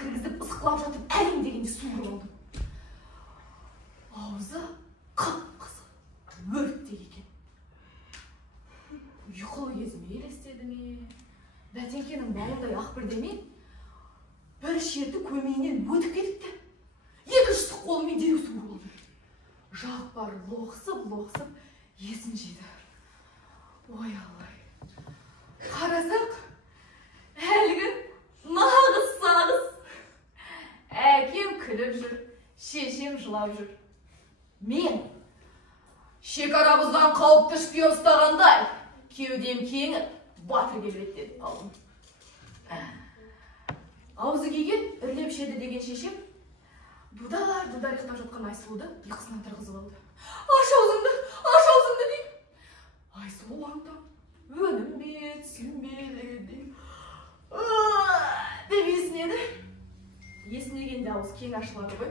кіргізіп ысқылап жатып әлің дегенде суырып алдым. Аузы қып-қызыл өрттей екен. Ұйқылы кезіме елестеді ме? Бәтеңкенің балындай ақ бірдеме бір шерті көмейінен өтіп кетіпті. Екіншісі қолымен дереу суырып алды. Жаппар лоқсып есін жиды. Ой Аллай. Қарасақ, әлгі нағыз сағыз. Әкем күліп жүр, шешем жылап жүр. Мен шекарамыздан қауіпті шпион ұстағандай, кеудем кеңіп, батыр келбет деді қалым. Аузы киген үрлеп шеді деген шешем, дудар ұйықтап жатқан Айсұлуды ұйқысынан тұрғызып алды. Аш аузыңды дейм. Айсұлу аңтам, өнім бе, түсім бе дегендей. Деп есінеді. Есінегенде ауыз кең ашылады ғой.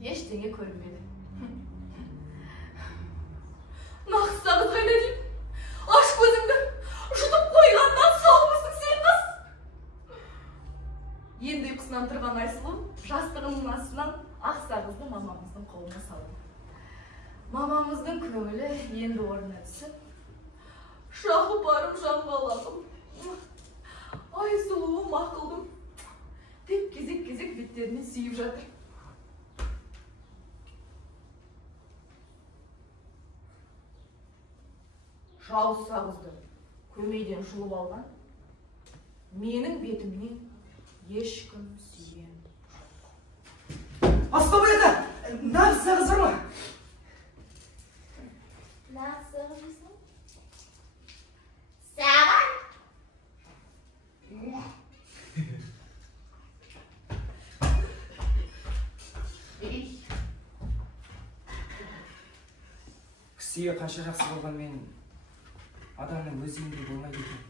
Ештеңе көрінмеді. Нақыс сағыз қайда дейм. Аш көзіңді, жұтып қойғаннан сауымыздың сен қыз. Енді ұйқысынан тұрған Айсұлу жастығының астынан ақ сағызды мамамыздың қолына салды. Мамамыздың көңілі енді орнына түсіп, шағыпарым жаңғалағым, Айсұлуым ақылдым деп кезек-кезек беттеріне сүйіп жатыр. Жауыз сағызды көмейден жұлып алған, менің бетімнен ешкім сүйген. Аспабай ата, нағыз сағыз бар ма? Нағыз сағыз дейсің? Саған? Кісіге қанша жақсы болғанмен адамның өз үйінде болмайды екен.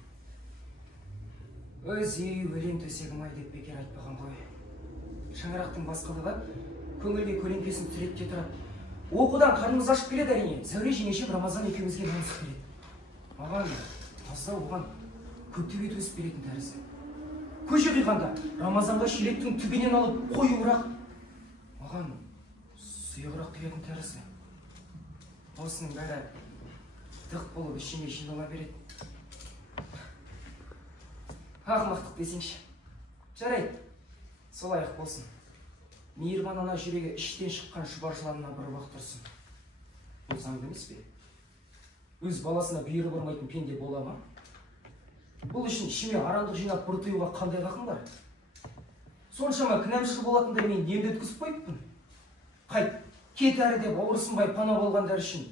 Өз үй өлең төсегім ай деп бекер айтпаған ғой. Шаңырақтың басқалығы көңілге көлеңкесін түретте тұрады. Оқудан қарнымыз ашып келеді әрине. Зәуре жеңешем Рамазан екеумізге намысып береді. Маған аздау оған көктөбет өсіп беретін тәрізді. Көше қиғанда Рамазанға шелектің түбінен алып қоюырақ, маған сұйығырақ құятын тәрізді. Осының бәрі дық болып ішіне жинала береді. Ақымақтық десеңші. Жарайды, солай ақ болсын. Мейірбан ана жүрегі іштен шыққан шұбар жыланына бұрып тұрсын. Бұл заңды емес пе? Өз баласына бүйірі бұрмайтын пенде бола ма? Бұл үшін ішіме арандық жинап бұртыюға қандай қақым бар? Соншама кінәмшіл болатындай мен немді өткізіп қойыппын. Қайт, кет әрі деп ауырсынбай пана болғандар үшін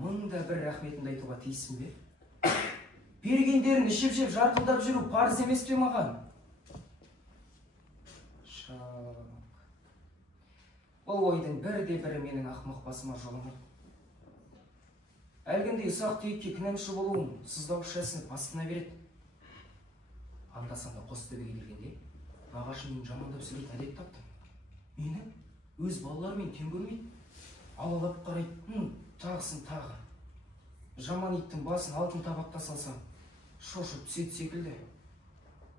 мыңда бір рахметімді айтуға тиіспін бе? Бергендерін ішіп-жеп жарқылдап жүру парыз емес пе маған? Бұл ойдың бірде-бірі менің ақымақ басыма жоланады. Әлгіндей ұсақ түйекке кінәмші болуым сыздау шәсініп астына береді. Анда-санда Қостөбеге келгенде нағашымның жамандап сөйлейтін әдет таптым. Мені өз балаларымен тең көрмейді. Алалап қарайды, тағысын тағы. Жаман иттің басын алтын табаққа салсам, шошып түсет секілді.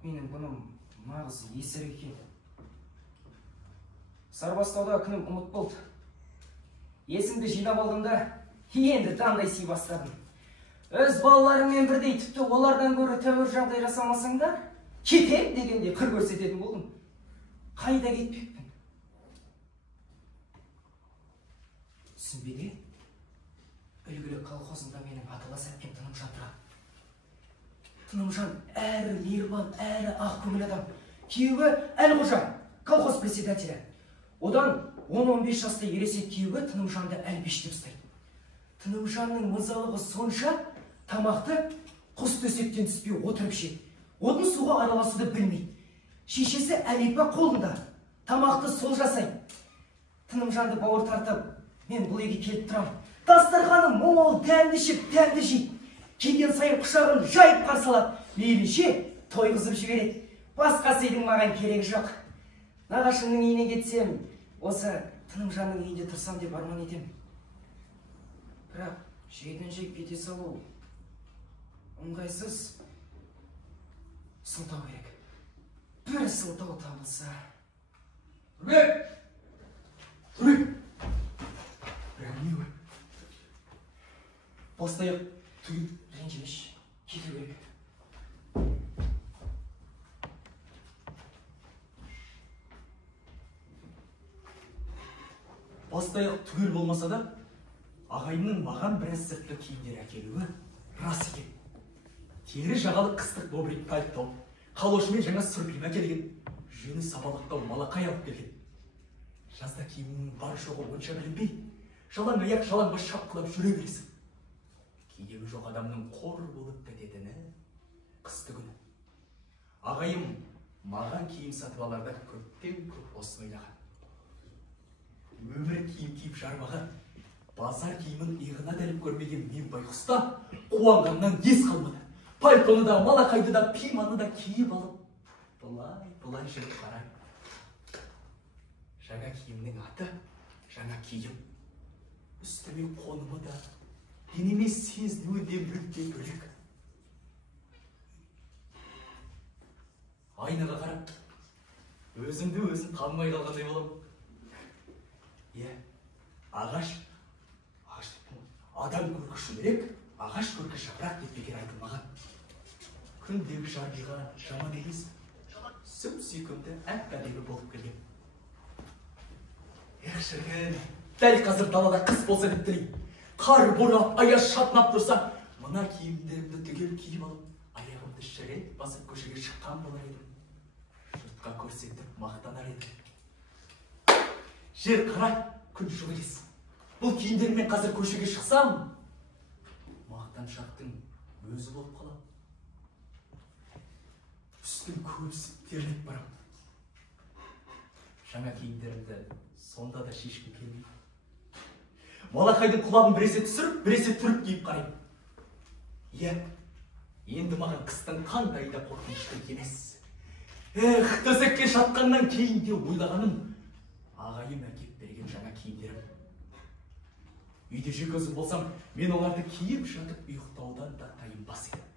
Менің бұным нағыз есір екен. Сарбастауда күнім ұмыт болды. Есімді жинап алдымда, енді таңдай сүй бастадым. Өз балаларыңмен бірдей тіпті олардан көрі тәуір жағдай жасамасаңдар, кетем дегенде қыр көрсететін болдым. Қайда кетпекпін? Сүмбеде, үлгілі колхозында менің аталас әпкем Тынымжан тұрады. Тынымжан әрі мейірбан, әрі ақ көңіл адам. Күйеуі Әлқожа, колхоз председателі. Одан 10-15 жаста ересек күйеуі Тынымжанды әлбештеп ұстайды. Тынымжанның мызалығы сонша, тамақты құс төсектен түспей отырып жейді. Отын суға араласуды білмейді. Шешесі Әлипа қолында, тамақты сол жасайды. Тынымжанды бауыр тартып, мен бұл үйге келіп тұрам. Дастарханы мол, дәмді ішіп, дәмді жейді. Келген сайын құшағын жайып қарсалап, мейлінше тойғызып жібереді. Басқа сыйдың маған керегі жоқ. Нағашымның үйіне кетсем, осы Тынымжанның үйінде тұрсам деп арман етем. Бірақ жейден жеп кете салу ыңғайсыз. Сылтау керек. Бір сылтау табылса. Turбек! Turбек! Прям не вы. Бастаяқ түгіл ренжімеш. Кету керек. Бастаяқ түгел болмаса да, ағайымның маған біраз сыртқы киімдер әкелуі рас екен. Тері жағалы қыстық бобрик пальто, қалошымен жаңа сүрпілім әкелген, жөні сабалақтау малақай алып келген. Жазда киімінің бар жоғы онша білінбей, жалаң аяқ жалаң бас шапқылап жүре бересің. Киімі жоқ адамның қор болып тәтетіні қысты күні. Ағайым маған киім сатып аларда көптен көп осыны ойлаған. Өмірі киім киіп жармаған, базар киімін иығына дәліп көрмеген мен байқұста қуанғаннан ес қалмады. Пальтоны да, малақайды да, пиманы да киіп алып, бұлай жүріп қарай. Жаңа киімнің аты жаңа киім. Үстіме қонымы да, денеме сезінуі де мүлде бөлек. Айнаға қарап, өзімді өзім танымай қалғандай болам. Ағаш адам көркі шүмірек, ағаш көркі жапырақ деп бекер айтылмаған. Күндегі жарбиға жаман емес, сүп-сүйкімді әп-әдемі болып келген. Шіркін, дәл қазір далада қыс болса деп тілейм. Қар борап, аяз шатынап тұрса, мына киімдерімді түгел киіп алып, аяғымды шірет басып көшеге шыққан болар едім. Жұртқа көрсетіп мақтанар едім. Жер қарай, күн жылы ес. Бұл киімдермен қазір көшеге шықсам, мақтаншақтың өзі болып қалам. Үстім көбісіп терлеп барам. Жаңа киімдерімді сонда да шешкім келмейді. Малақайдың құлағын біресе түсіріп, біресе түріп киіп қарайым. Енді маған қыстың қандай да қорқынышты емес. Төсекке жатқаннан кейін де ойлағаным, ағайым әкеп берген жаңа киімдерім. Үйде жекөзім болсам, мен оларды киіп жатып ұйықтаудан да тайынбас едім.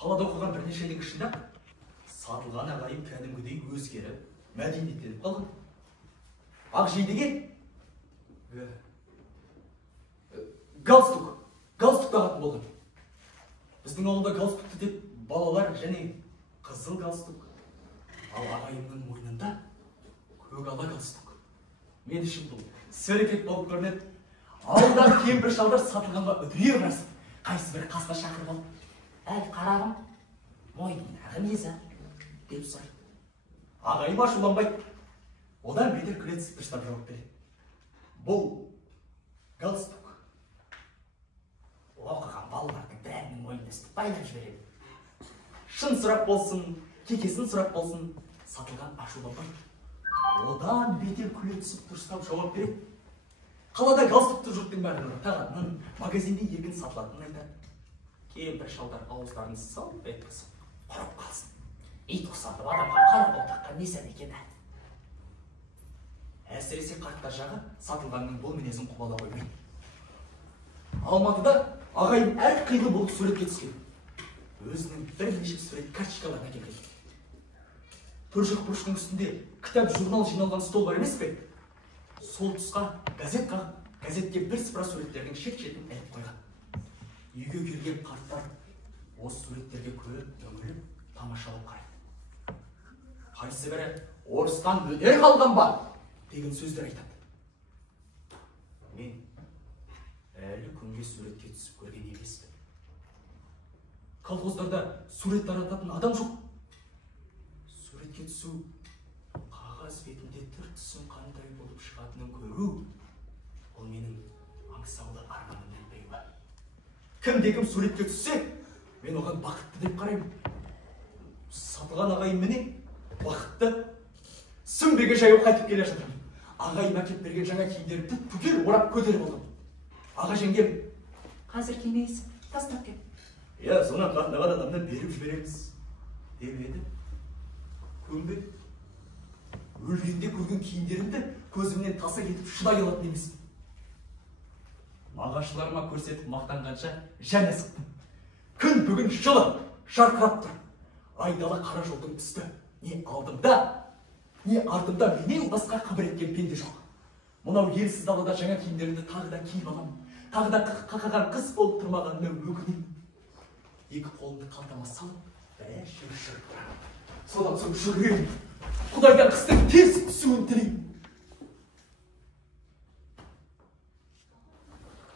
Қалада оқыған бірнеше айдың ішінде сатылған ағайым кәдімгідей өзгеріп, мәдениеттеніп қалған. Ақжейдеге галстук тағатын болған. Біздің ауылда галстукты деп балалар және қызыл галстук, ал ағайымның мойнында көк ала галстук. Мен үшін бұл сөрекет болып көрінеді. Ауылдан кемпір шалдар сатылғанға үдірей қарасып, қайсы бір қасына шақырып алып, «Әл қарағым, мойнындағы несі?» деп сұрайды. Ағайым ашуланбайды. Одан бетер күле түсіп дұрыстап жауап береді. Бұл галстук. Оқыған балалардың бәрінің мойнына істеп байлап жібереді. Шын сұрақ болсын, кекесін сұрақ болсын, сатылған ашуланбайды. Одан бетер күле түсіп дұрыстап жауап береді. Қалада галстукты жұрттың бәрінің тағатынын, магазинде еркін сатылатынын айтады. Кемпір шалдар ауыздарын салып еткізіп, құрып қалсын. Ит ұқсатып адамға қара болтаққа не сән екен әді. Әсіресе қарттар жағы сатылғанның бұл мінезін құбала қоймайды. Алматыда ағайын әр қилы болып суретке түскен. Өзінің бірнеше сурет карточкаларын әкелген. Төршік бұрыштың үстінде кітап журнал жиналған стол бар емес пе? Сол тұсқа газет қағып, газетке бірсыпыра суреттердің шет-шетін іліп қойған. Үйге келген қарттар осы суреттерге көріп, үңіліп, тамашалап қарайды. Қайсы бірі орыстан өтер қалған ба деген сөздер айтады. Мен әлі күнге суретке түсіп көрген емеспін. Колхоздарда сурет тарататын адам жоқ. Суретке түсу, қағаз бетінде түр-түсін қандай болып шығатынын көру, ол менің аңсаулы арманымның біреуі. Кімде-кім суретке түссе, мен оған бақытты деп қараймын. Сатылған ағайым міне, бақытты, сүмбеге жаяу қайтып келе жатырмын. Ағайым әкеп берген жаңа киімдерімді түгел орап көтеріп алдым. Аға жеңгем, қазір кимейсің, тастап кет. Сонан қатынаған адамнан беріп жібереміз, деп еді. Көнбе, өлгенде көрген киімдерімді көзімнен таса кетіп шыдай алатын емеспін. Нағашыларыма көрсетіп мақтанғанша және сықтым. Күн бүгін жылы, жарқырап тұр. Айдала қара жолдың үсті. Не алдымда, Не артымда менен басқа қыбыр еткен пенде жоқ. Мынау елсіз далада жаңа киімдерімді тағы да киіп алам. Тағы да қақаған қыз болып тұрмағанына өкінемін. Екі қолымды қалтама салып, бәрі жүріп тұрам. Содан соң жүремін. Құдайдан қыстың тез түсуін тілеймін.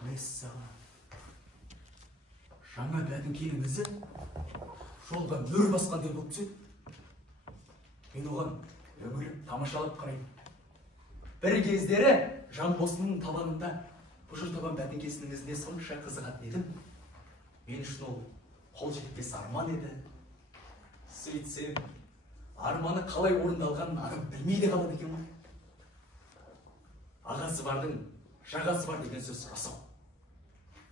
Мәссаған. Жаңа бәдің келіңізі жолға мөр басқандай болып түседі. Мен оған өміріп тамашалап қараймын. Бір кездері Жанбосының табанында бұжыр табан бәтіңкесінің ізіне сонша қызығатын едім. Мен үшін ол қол жетпес арман еді. Сөйтсем, арманы қалай орындалғанын ағам білмейді қалады екен ғой. Ағасы бардың жағасы бар деген сөз расау.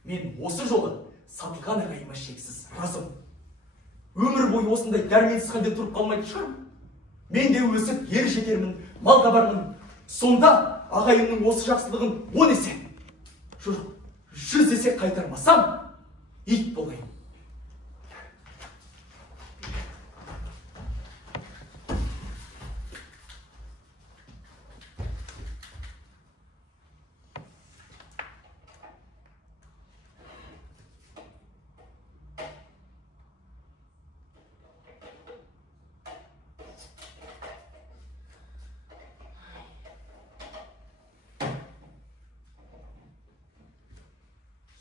Мен осы жолы сатылған ағайыма шексіз разым. Өмір бойы осындай дәрменсіз халде тұрып қалмайтын шығармын. Мен де өсіп ер жетермін, мал табармын. Сонда ағайымның осы жақсылығын 10 есе, жоқ 100 есе қайтармасам, ит болайын.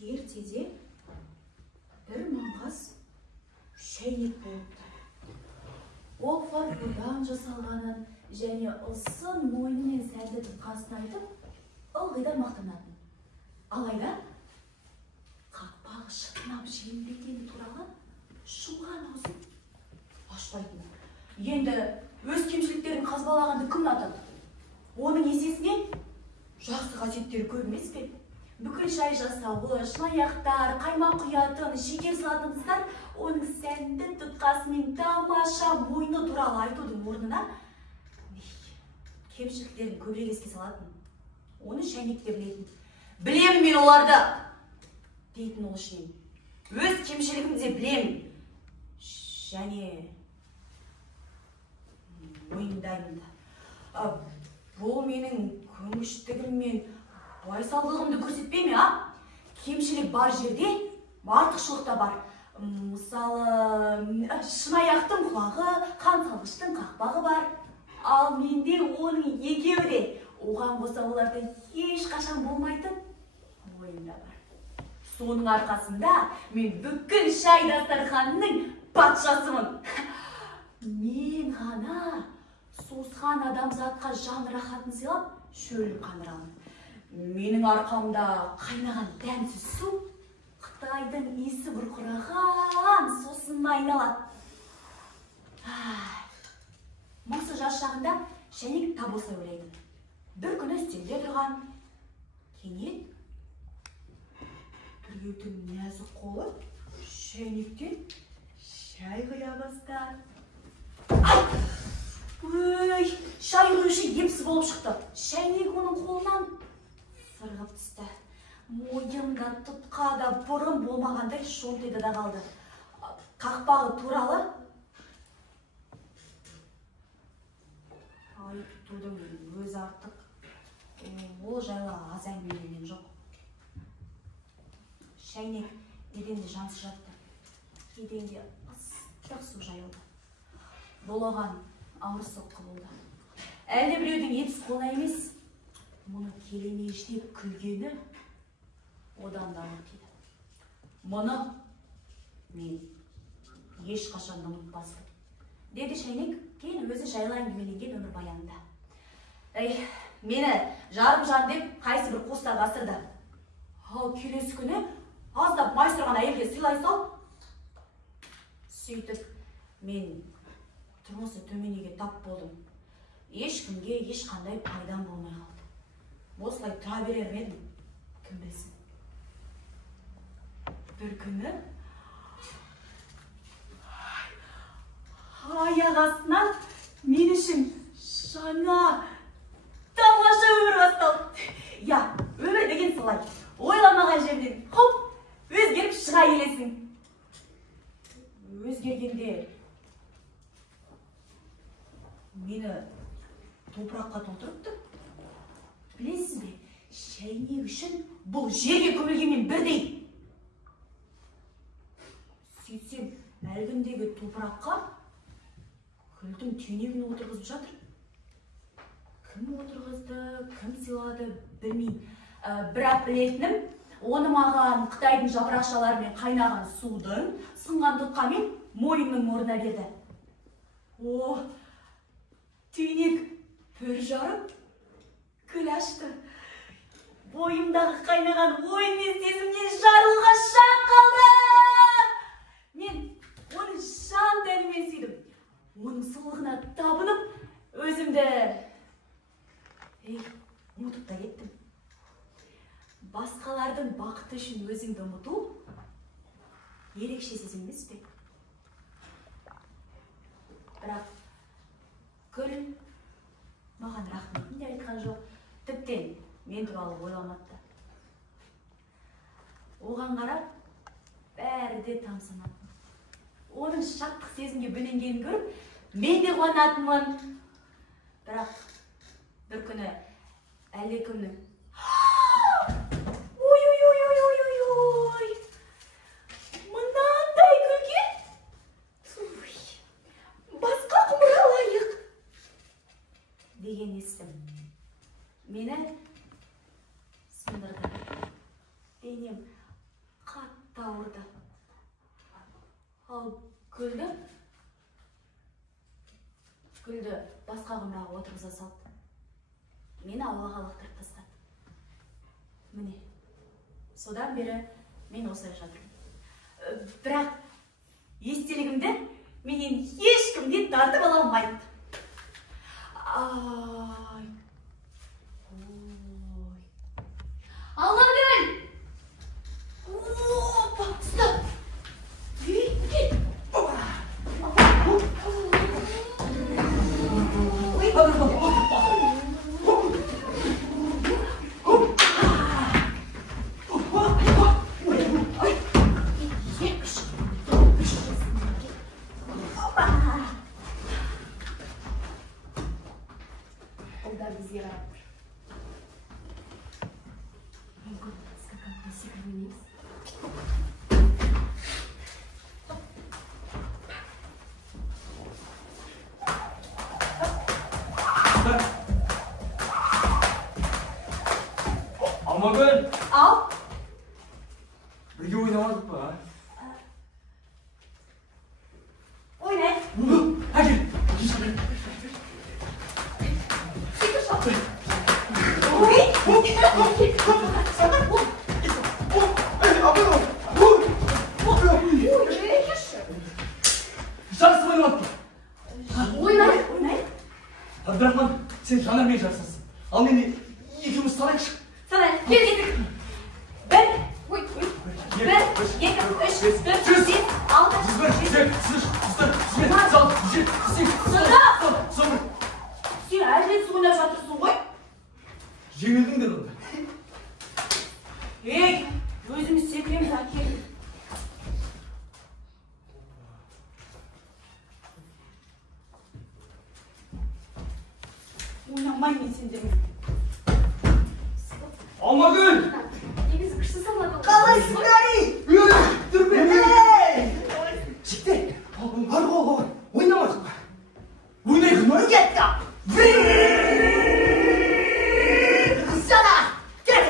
Ертеде бір маңғаз шәйнек болыпты. Ол фарфордан жасалғанын және ұсын мойнымен сәнді тұтқасын айтып, ылғида мақтанатын. Алайда қақпағы шытынап жеңбегені туралы шуған аузын ашпайтын. Енді өз кемшіліктерін қазбалағанды кім атады? Оның есесіне жақсы қасиеттері көп емес пе? Бүкіл шай жасауы, шынаяқтар, қаймақ құятын, шекер салатын қыздар оның сәнді тұтқасымен тамаша мойны туралы айтудың орнына кемшіліктерін көбірек еске салатын. Оны шәйнекте білетін. Білемін мен оларды дейтін ол ішінен. Өз кемшілігімді білемін. Және мойындаймын да. Бұл менің көңіштігім мен байсалдығымды көрсетпей ме, Кемшілік бар жерде артықшылық та бар. Мысалы, шынаяқтың құлағы, қан салғыштың қақпағы бар. Ал менде оның екеуі де, оған қоса оларда ешқашан болмайтын ойында бар. Соның арқасында мен бүкіл шай дастарханының патшасымын. Мен ғана созған адамзатқа жан рахатын сыйлап, шөлін қандырамын. Менің арқамда қайнаған дәмсіз су Қытайдың иісі бұрқыраған сусынына айналады. Мұнысы жас шағында шәйнек тап болса ойлайды. Бір күні үстелде тұрған кенет біреудің нәзік қолы шәйнектен шай құя бастады. Ой, шай құюшы емсіз болып шықты. Шәйнек оның қолынан сырғып түсті. Мойында тұтқа да бұрын болмағандай шонтиды да қалды. Қақпағы туралы айтудың өз артық. Ол жайлы аз әңгімеленген жоқ. Шәйнек еденде жансыз жатты. Еденде ыстық су жайылды. Бұл оған ауыр соққы болды. Әлде біреудің епсіз қолына емес, мұны келемеждеп күлгені одан да ауыр тиді. Мұны мен ешқашан ұмытпаспын, деді шәйнек кейін өзі жайлы әңгімеленген өмір баянында. Мені жарым жан деп қайсы бір қостағы асырды. Ал келесі күні аздап майыстырған әйелге сыйлай сал. Сөйтіп мен тұрмысы төменеге тап болдым. Ешкімге ешқандай пайдам болмай қалды. Осылай тұра берер едім, кім білсін. Бір күні аяқ астынан мен үшін жаңа тамаша өмір басталды. Я, өмір деген солай. Ойламаған жерден хоп, өзгеріп шыға келесің. Өзгергенде мені топыраққа толтырыпты. Білесіз бе, шәйнек үшін бұл жерге көмілгенмен бірдей. Сөйтсем, әлгіндегі топыраққа күлдің түйнегін отырғызып жатыр. Кім отырғызды, кім сыйлады, білмеймін. Бірақ білетінім, оны маған Қытайдың жапырақшаларымен қайнаған судың сынған тұтқамен мойынның орнына берді. О, түйнек бір жарып, гүл ашты. Бойымдағы қайнаған ойын мен сезімнен жарылға шақ қалды. Мен оны жан тәнімен сүйдім. Оның сұлулығына табынып, өзімді ұмытып та кеттім. Басқалардың бақыты үшін өзіңді ұмыту ерекше сезім емес пе? Бірақ гүл маған рахметін де айтқан жоқ, тіптен мен туралы ойламады. Оған қарап, бәрі де тамсанады. Оның шаттық сезімге бөленгенін көріп, мен де қуанатынмын. Бірақ бір күні әлдекімнің ой, мынандай гүлге басқа құмыра лайық деген естім. Мені сындырды. Денем қатты ауырды. Ал гүлді басқа құмыраға отырғыза салды. Мені ауаға лақтырып тастады. Міне, содан бері мен осылай жатырмын. Бірақ естелігімді менен ешкім де тартып ала алмайды. Ай. Ой. Аллагүл! Опа, стоп! Алмагүл! Ал! Бірге ойнамадық па? Ойнай! Әкел! Жарысып ойнамадық па? Ойнай! Абдрахман, сен жанармен жарысасың. Ал мен екеуміз салайықшы. Салай, кел кетік. Бір, екі, үш, төрт, бес, алты, сен әлбет су ойнап жатырсың ғой? Жеңілдіңдер онда. Ей, өзіміз секіреміз әкел. Ойнамаймын сендермен. Алмагүл! Негізі күшті салады. Қалайсың, Ари? Түрме! Жігіттер, бар ғой, ойнамадық па? Ойнайық, Нұры кетті! Сана! Кел!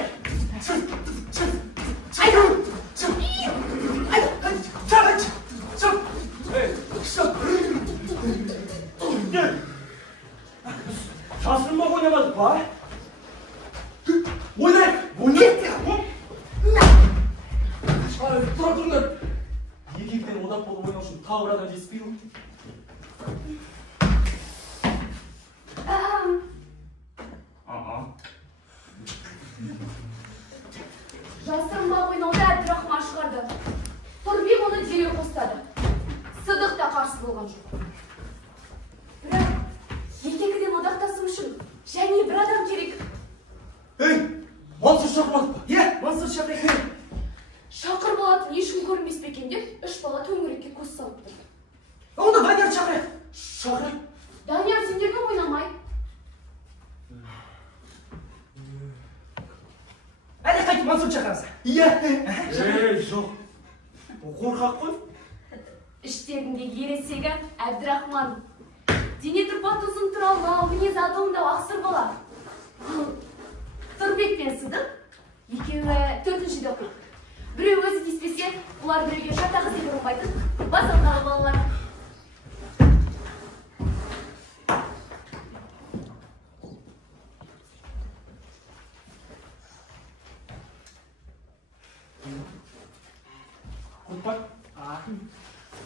Жасырма ойнамадық па? Ойнайық! Тұра тұрыңдар. Екеуден одақ болып ойнау үшін тағы бір адам жетіспей ме? Жасырынба ойнауда Әбдірахман шығарды. Тұрбек оны дереу қостады. Сыдық та қарсы болған жоқ. Бірақ екеуден одақтасым үшін және бір адам керек. Ей, Мансұр шақырмадық па? Мансұр шақырайық. Шақыр болатын ешкім көрінбес пе екен деп, үш бала төңірекке көз салып тұрды. Онда Мансұр шақырасың. Иә. Жоқ. Қорқақ қой. Іштегінде ересегі Әбдірахман. Дене тұрпаты ұзын тұралмау, мінез адуында ақсыр бола. Тұрбек пен Сыдық екеуі 4-шіде оқиды. Біреу өзі деспесе, олар біреуге шатағы секір ұқпайтын. Басылдағы балалар.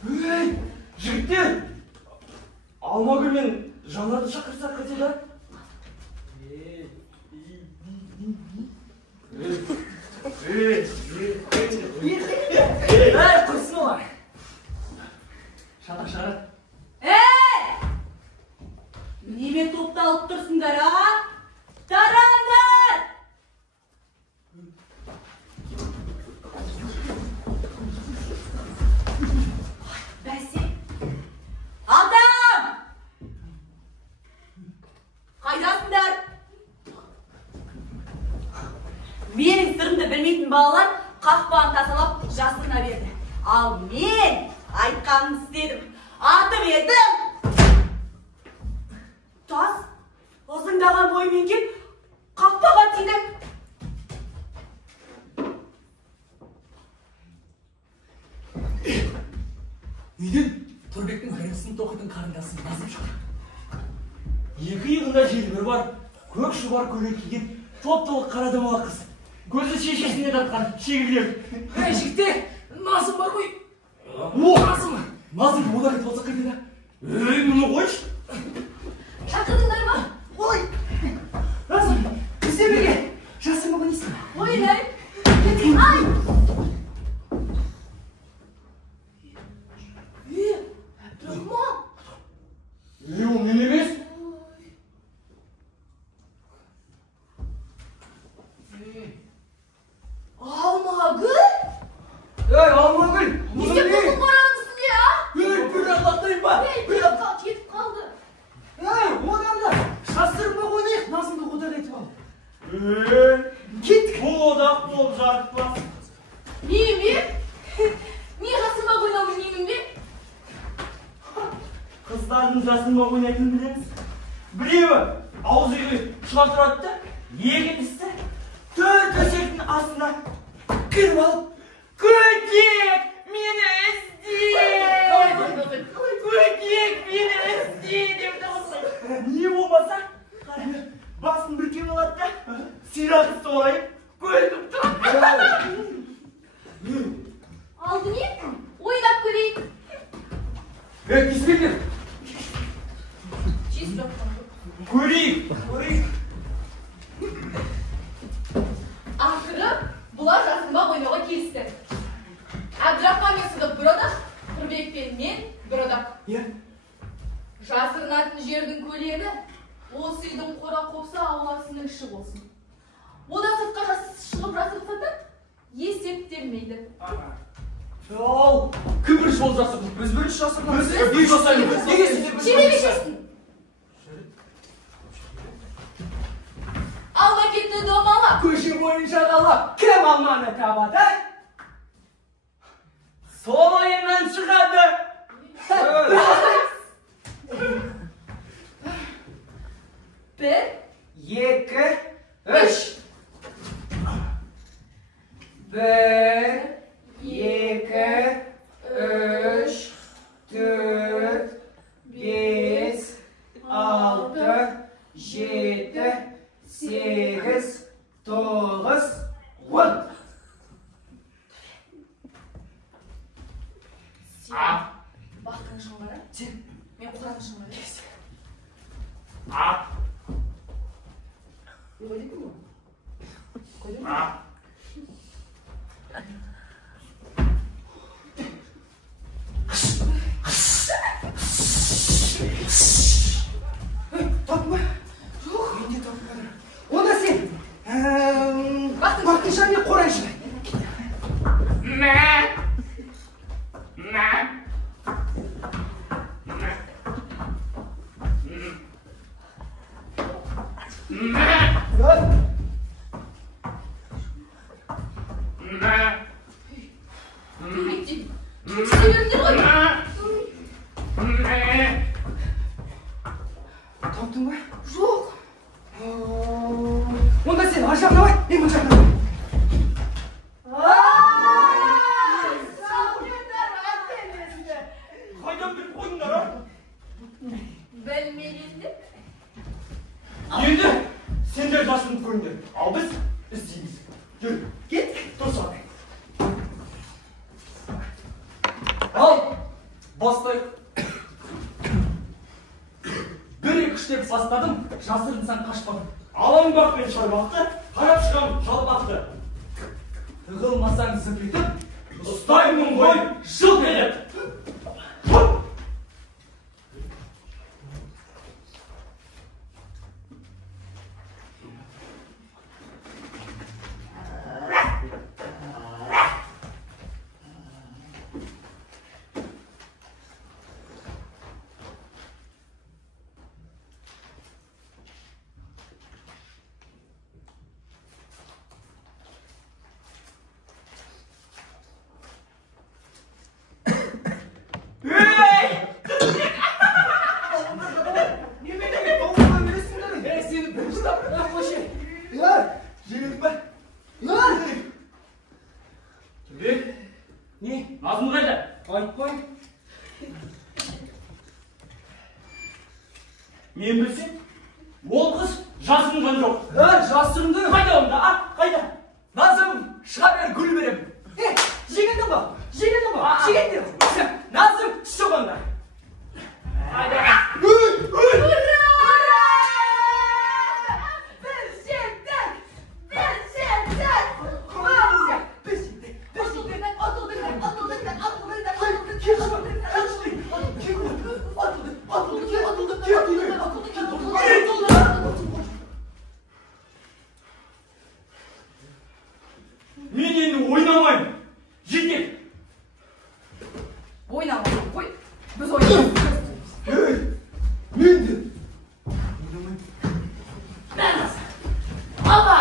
Ей, жігіттер! Алмагүл мен Жанарды шақырсақ қайтеді? Құрсын олар. Шатақ шығарады. Неме топталып тұрсыңдар, а? Тараңдар! Бәсе! Адам! Қайдасыңдар? Менің сырымды білмейтін балалар қақпағын тасалап жасырына берді. Ал мен айтқанын істедім. Атып едім. Тас, ызыңдаған бойымен кеп, қақпаға тиді. Үйден Тұрбектің бірінші сыныпта оқитын қарындасын басып шықты. Екі иығында желбір бар, көк шұбар көйлек киген топ-толық қара домалақ қыз. Көзі шешесіне тартқан шегіргел. Ей, жігіттер, Назым бар ғой. Назым! Назым одан кетіп алсақ қайтеді? Мұны қойшы. Шақырдыңдар ма? Ой! Назым, бізде бірге жасырма көнесің. Ойлай! Ай! Әбдірахман! Ол мен емес. Алмагүл? Ей, Алмагүл! Неге бұлқын қараңызсың не, а? Ей, бір ақтақтайын ба? Бір ақтақ кетіп қалды. Ей, одан да жасырма қойнайық, Назымды қодар етіп ал. Кеттік. Бұл одақ болып жарықпас. Нейім бе? Не жасырма қойнау нейім бе? Қыздардың жасырма ойнайтынын білеміз. Біреуі ауыз үйге шыға тұрады да, екіншісі төрт төсектің астына кіріп алып, көтек, мені ізде! Көтек, мені ізде! деп дауыстайды. Не болмаса, басын бүркен алады да, сирағы солайып, көзім тұрады. Алды не? Ойнап көрейік. Кеспеңдер. Чиз жоқтан. Көрейік. Ақыры бұлар жасырма ойнауға келісті. Әбдірахман мен Сыдық бір одақ, Тұрбек пен мен бір одақ. Жасырынатын жердің көлемі осы үйдің қора қопса ауласының іші болсын. Одан сыртқа шығып жасырса да есептелмейді. Ал, кім бірінші болып жасырды? Біз бірінші жасырмамыз. Біз жасаймыз. Неге сіздер бірінші Шере шешсін. Алма кетті домала. Көше бойынша қалап, кім алманы табады? Сол ойыннан шығады. Бір, Екі, үш. Бір, екі, үш, төрт, бес, алты, жеті, сегіз, тоғыз, он. сен бақтың бар, мен құраның бар. Көрдік ме? Көрдік ме? Tapma. Жоқ, менде тапмады. Онда сен Бақтыңжан мен Қорайшы. ар жағына бар, мен бұл жағына бар. Қайдан біліп қойдыңдар, а? Білмегенде. Енді сендер жасырынып көріңдер, ал біз істейміз. Жүр, кеттік, тұрсақ. Ал, бастайық. Бір-екі үштеп бастадым, жасырынсаң қашпадым. Алаң бақпен шарбақты, қарап шығам жалбақты. Тығылмасаң зып етіп, ұстаймын ғой жылт етіп. Назым қайда? Айтпай. Мен білсем, ол қыз жасырынған жоқ. Жасырынды. Қайда онда, а? Қайда? Назым, шыға бер, гүл берем. Жегендің ба? Жегендің ба? Жегендің. Назым, шығ онда. Қайда? Мен енді ойнамайым. Жетек. Ойнамайын қой. Біз ойнамайын. Мен де. Аға!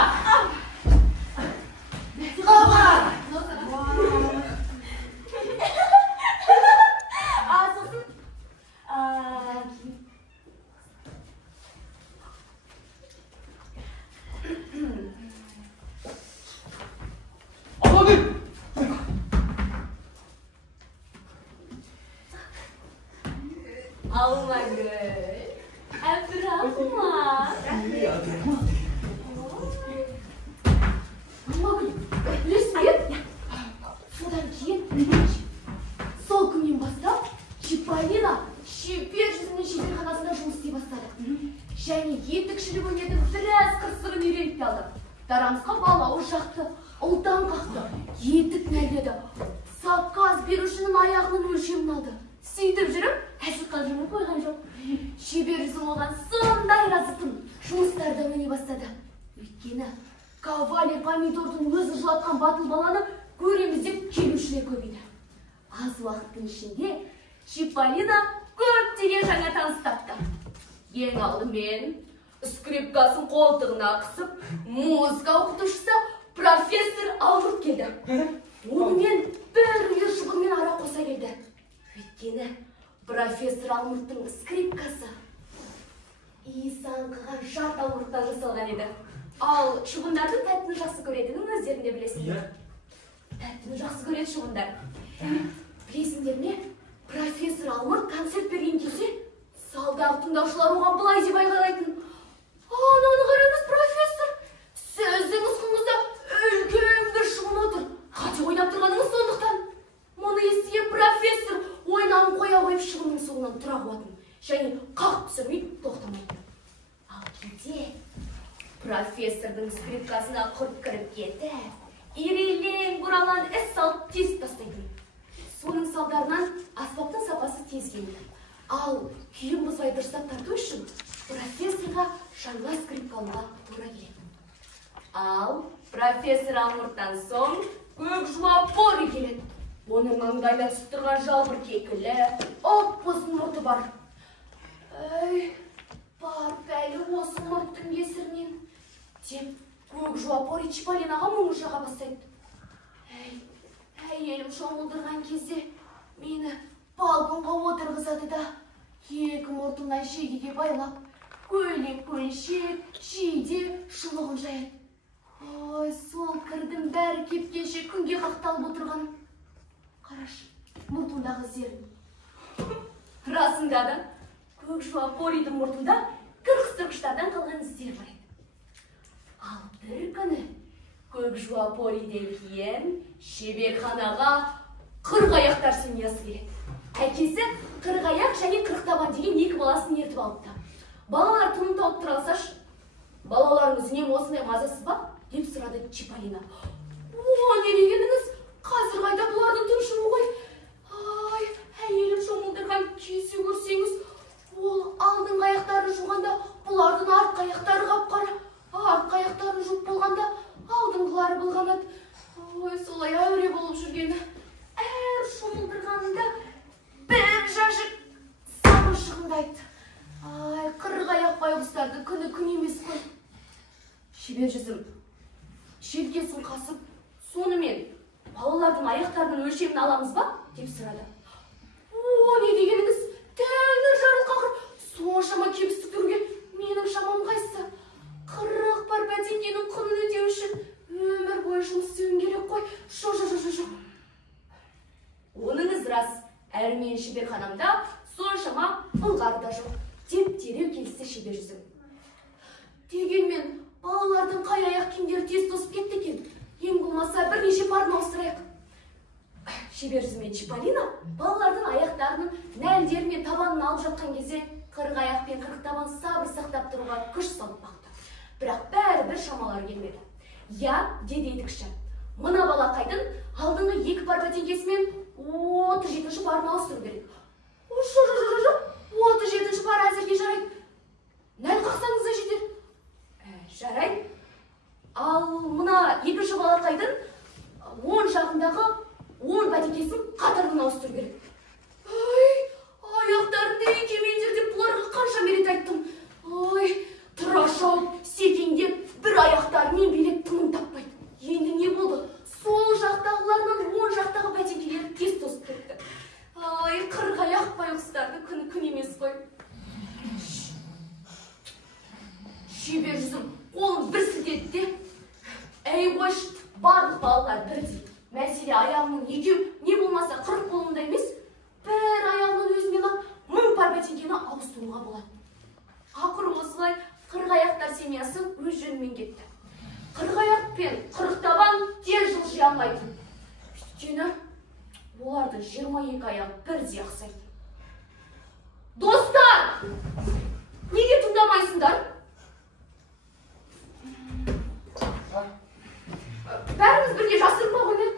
Алма гүл. Әбдірахма. Алма гүл. Білесің, содан кейін сол күннен бастап Чиполлино шебер жүзінің шеберханасында жұмыс істей бастады. Және етікшілік өнердің біраз қырсығын үйреніп те алды. Тарамысқа балауыз жақты, ұлдан қақты, етік мәледі. Заказ берушінің аяғының өлшемін алды. Сөйтіп жүріп, әзіл жұмын қойған жоқ. Шебер жүзім оған сондай разыпын жұмыстарда өне бастады. Өйткені кавалер помидордың өзі жылатқан батыл баланы көреміз деп келушілер көбейді. Аз уақыттың ішінде Чиполлино көптеген жаңа таныс тапты. Ең алдымен скрипкасын қолтығына қысып, музыка оқытушысы профессор Алмұрт келді. Онымен бір үйір шыбынмен ара қоса келді. Өйткені профессор Алмұрттың скрипкасы иісі аңқыған жат Алмұрттан жасалған еді. Ал шыбындардың тәттіні жақсы көретінін өздерінде білесіңдер. Тәттіні жақсы көреді шыбындар. Білесіңдер ме? Профессор Алмұрт концерт берген кезде залдағы тыңдаушылар оған былай деп айғайлайтын. Ананы қараңыз, профессор, сіздің ұсқыңызда үлкен бір шыбын отыр. Қате ойнап тұрғаныңыз сондықтан. Мұны естіген профессор ойнауын қоя қойып шыбынның соңынан тұра қуатын. Және қақ түсірмей тоқтамайды. Ал кейде профессордың скрипкасына құрт кіріп кетіп, ирелең бұралан іс салып тез тастайтын. Соның салдарынан аспаптың сапасы тез кемиді. Ал күйін бұзбай дұрыстап тарту үшін профессорға жаңа скрипка алуға тура келеді. Ал профессор Алмұрттан соң көк жуа Пори келеді. Оның маңдайда түсіп тұрған жалбыр кекілі, ұзын мұрты бар. Әй, бар бәлі осы мұрттың кесірінен деп көк жуа Пори Чиполлиноға мұңы жаға бастайды. Әйелім шомылдырған кезде мені балконға отырғызады да, екі мұртымнан шегеге байлап, көйлек-көлшек, жейде шұлығын жаяды. Ой, сол кірдің бәрі кепкенше күнге қақталып отырған. Қараш, мұртындағы зерін. Расында да, көкшуа Поридің мұртында қырқыстырғыштардан қалған іздер бар еді. Ал бір күні көкшуа Пориден кейін шеберханаға қырғаяқтар семьясы келеді. Әкесі қырғаяқ және қырықтабан деген екі баласын ертіп алыпты. Балалар тыным тауып тұра алсашы, балаларыңыз үнемі осындай мазасыз ба? Деп сұрады Чиполлино. О, не дегеніңіз? Қазір қайда бұлардың тұншығы ғой. Ай, әйелім шомылдырған кесе көрсеңіз, ол алдыңғы аяқтарын жуғанда, бұлардың артқы аяқтары қап-қара. Артқы аяқтарын жуып болғанда, алдыңғылары былғанады. Ой, солай әуре болып жүргені. Әр шомылдырғанында бір жәшік самыр шығындайды. Ай, қырғаяқ байғұстарды күні күн емес қой. Шебер жүзім желкесін қасып, сонымен балалардың аяқтарының өлшемін аламыз ба? Деп сұрады. О, не дегеніңіз? Тәңір жарылқақыр. Соншама кемістік тұруге менің шамам қайсы? 40 бар бәтеңкенің құнын өтеу үшін өмір бойы жұмыс істеуім керек қой. Жоқ. Оныңыз рас, әрі мен шеберханамда соншама ылғары да жоқ. Деп дереу келісті шебер жүзім. Дегенмен, балалардың қай аяқ киімдері тез тосып кетті екен. Ең болмаса бірнеше парын ауыстырайық. Шебер жүзім мен Чиполлино балалардың аяқтарының нәлдері мен табанын алып жатқан кезде қырғаяқ пен қырықтабан сабыр сақтап тұруға күш салып бақты. Бірақ бәрі бір шамалары келмеді. Я, деді етікші, мына балақайдың алдыңғы екі пар бәтеңкесімен 37-ші парын ауыстыру керек. Жоқ, 37-ші пар әзірге жарайды. Нәл қақсаңыз да жетер. Жарайды. Ал мына екінші балақайдың 10 жағындағы 10 бәтеңкесін қатардан ауыстыру керек. Аяқтарында екеумендер деп бұларға қанша мерет айттым. Тұра шауып, секеңдеп, бір аяқтарымен билеп тыным таппайды. Енді не болды? Сол жақтағыларынан 10 жақтағы бәтеңкелері тез тосып кетті. Қырғаяқ байғұстарды күні күн емес қой. Шебер жүзім қолын бір сілтеді де, әй қойшы, барлық балалар бірдей. Мәселе аяғының екеу не болмаса 40 қолында емес, бір аяғының өзімен ақ 1000 пар бәтеңкені ауыстыруға болады. Ақыры осылай қырғаяқтар семьясы өз жөнімен кетті. Қырғаяқ пен қырықтабан тез жылжи алмайды. Өйткені олардың 22 аяқ бірдей ақсайды. Достар, неге тыңдамайсыңдар? Бәріміз бірге жасырма ғой.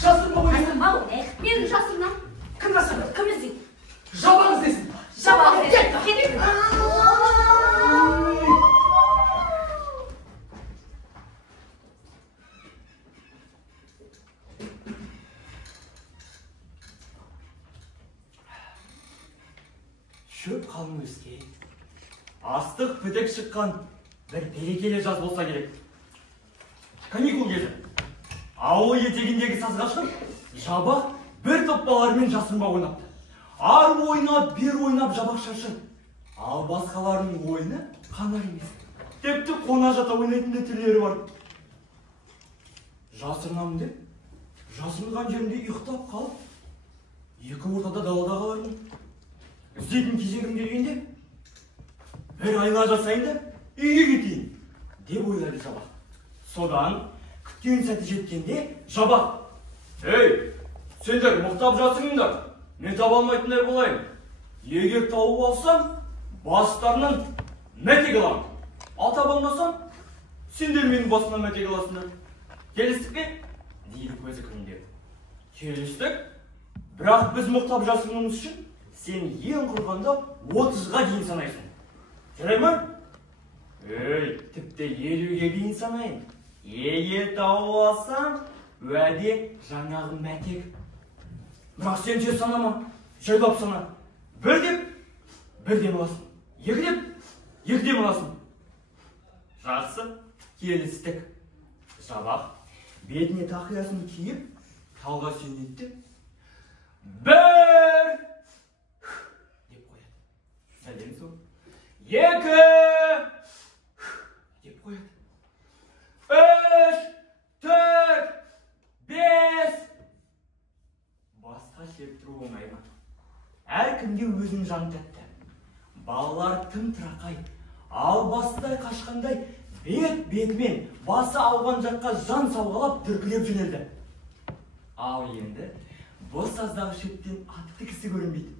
Жасырма ғой. Мен жасырмам. Кім жасырды? Кім іздейді? Жабаңыз десін. Жабағыз десін. Шөп қалың өскен, астық бітік шыққан бір берекелі жаз болса керек. Каникул кезі. Ауыл етегіндегі сазғаштың жабақ бір топ балалармен жасырма ойнапты. Ар ойнап, бер ойнап жабақ шашын. Ал басқаларының ойыны қанар емес. Тіпті қона жата ойнайтын да түрлері бар. Жасырынамын деп, жасырынған жерінде ұйықтап қалып, екі ортада далада қалармын. Іздейтін кезегім келгенде, бір айла жасайын да, үйге кетейін, деп ойлады жабақ. Содан, күткен сәті жеткенде, жабақ: «Ей, сендер мұқтап жасырыңдар, мен таба алмайтындай болайын. Егер тауып алсам, бастарынан мәтек аламын. Ал таба алмасам, сендер менің басымнан мәтек аласыңдар. Келістік пе?» дейді көзі күлімдеп. «Келістік, бірақ біз мұқтап жасырғанымыз үшін сен ең құрғанда 30-ға дейін санайсың. Жарай ма?» «Ей, тіпті 50-ге дейін санайын. Егер тауып алсам, уәде жаңағы мәтек. Бірақ сен тез санама, жайлап сана. Бір деп, бірден аласың. Екі деп, екіден аласың». «Жақсы, келістік». Жабақ бетіне тақиясын киіп, талға сүйенетті. «Бір!» деп қояды. Сәлем соң. «Екі!» деп қояды. көзін жан тәтті. Балалар тым тырақай, албастай қашқандай, бет-бетімен басы ауған жаққа жан сауғалап дүркілеп жөнелді. Ал енді бұл саздағы шеттен атты кісі көрінбейді.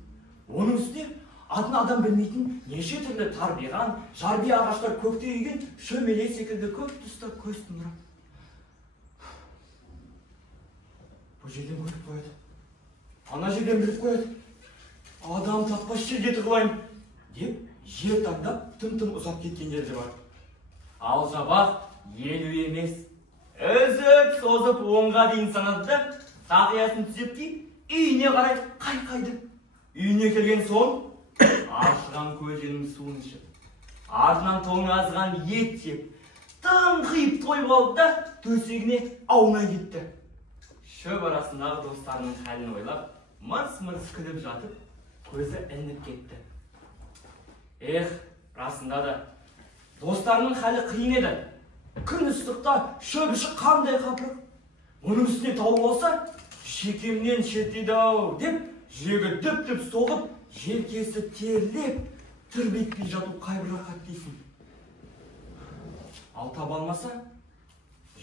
Оның үстіне атын адам білмейтін неше түрлі тарбиған, жарби ағаштар көкте үйген шөмеле секілді көп тұста көз тұндырып. Бұл жерден көріп қояды. Ана жерден біліп қояды. Адам таппас жерге тығылайын деп, жер таңдап тым-тым ұзап кеткен жерде бар. Ал жабақ елу емес, үзіп созып онға дейін санады да, тақиясын түзеп киіп, үйіне қарай қайқайды. Үйіне келген соң, ашыған көзінің суын ішіп, артынан тоңазған ет жеп, тыңқиып тойып алды да, төсегіне аунай кетті. Шөп арасындағы достарының хәлін ойлап, мырс-мырс күліп жатып, көзі ілініп кетті. Расында да, достарының хәлі қиын еді. Күн ыстықта шөп іші қандай қапырық. Оның үстіне тауып алса, шекемнен шертеді-ау деп, жүрегі дүп-дүп соғып, желкесі терлеп, түрбетпей жату қайбір рақат дейсің. Ал таба алмаса,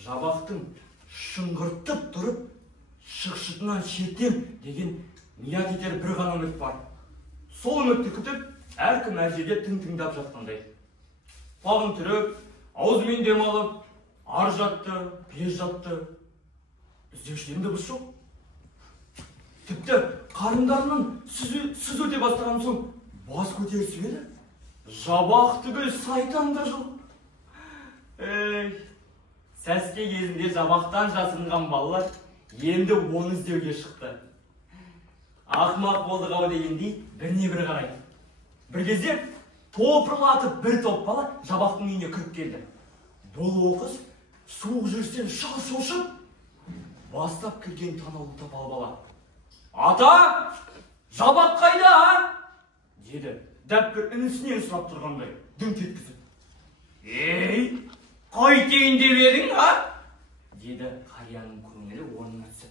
жабақтың шыңғыртып тұрып, шықшытынан шертем деген ният етер бір ғана үміт бар. Сол үмітті күтіп, әркім әр жерде тың-тыңдап жатқандай. Бағын түріп, аузымен дем алып, ар жатты, бер жатты. Іздеушілердің дыбысы жоқ. Тіпті қарындарынан сүз өте бастаған соң бас көтерісіп еді. Жабақ түгіл сайтан да жоқ. Сәске кезінде жабақтан жасырынған балалар енді оны іздеуге шықты. Ақмақ болдық-ау дегендей біріне бір қарайды. Бір кезде топырлатып бір топ бала жабақтың үйіне кіріп келді. Бұл оқыс суық жүрістен шал шошып, бастап кірген танаулы тапал бала. «Ата, жабақ қайда, а?» деді, дәп бір інісінен сұрап тұрғандай, дүңк еткізіп. Қайтейін деп едің, а?» деді қарияның көңілі орнына түсіп.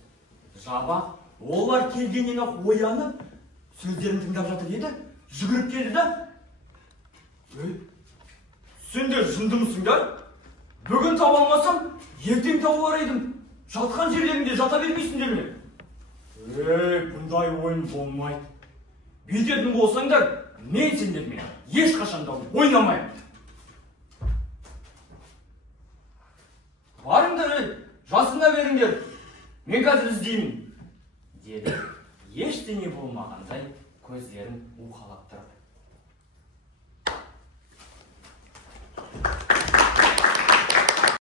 Жабақ олар келгеннен-ақ оянып, сөздерін тыңдап жатыр еді, жүгіріп келді да, «Сендер жындымысыңдар? Бүгін таба алмасам, ертең табылар едім. Жатқан жерлеріңде жата бермейсіңдер ме?» Бұндай ойын болмайды. Бүйтетін болсаңдар, мен сендермен ешқашанда ойнамайым. Барыңдар, жасында беріңдер, мен қазір іздеймін, деді, ештеңе болмағандай көздерін уқалап тұрып.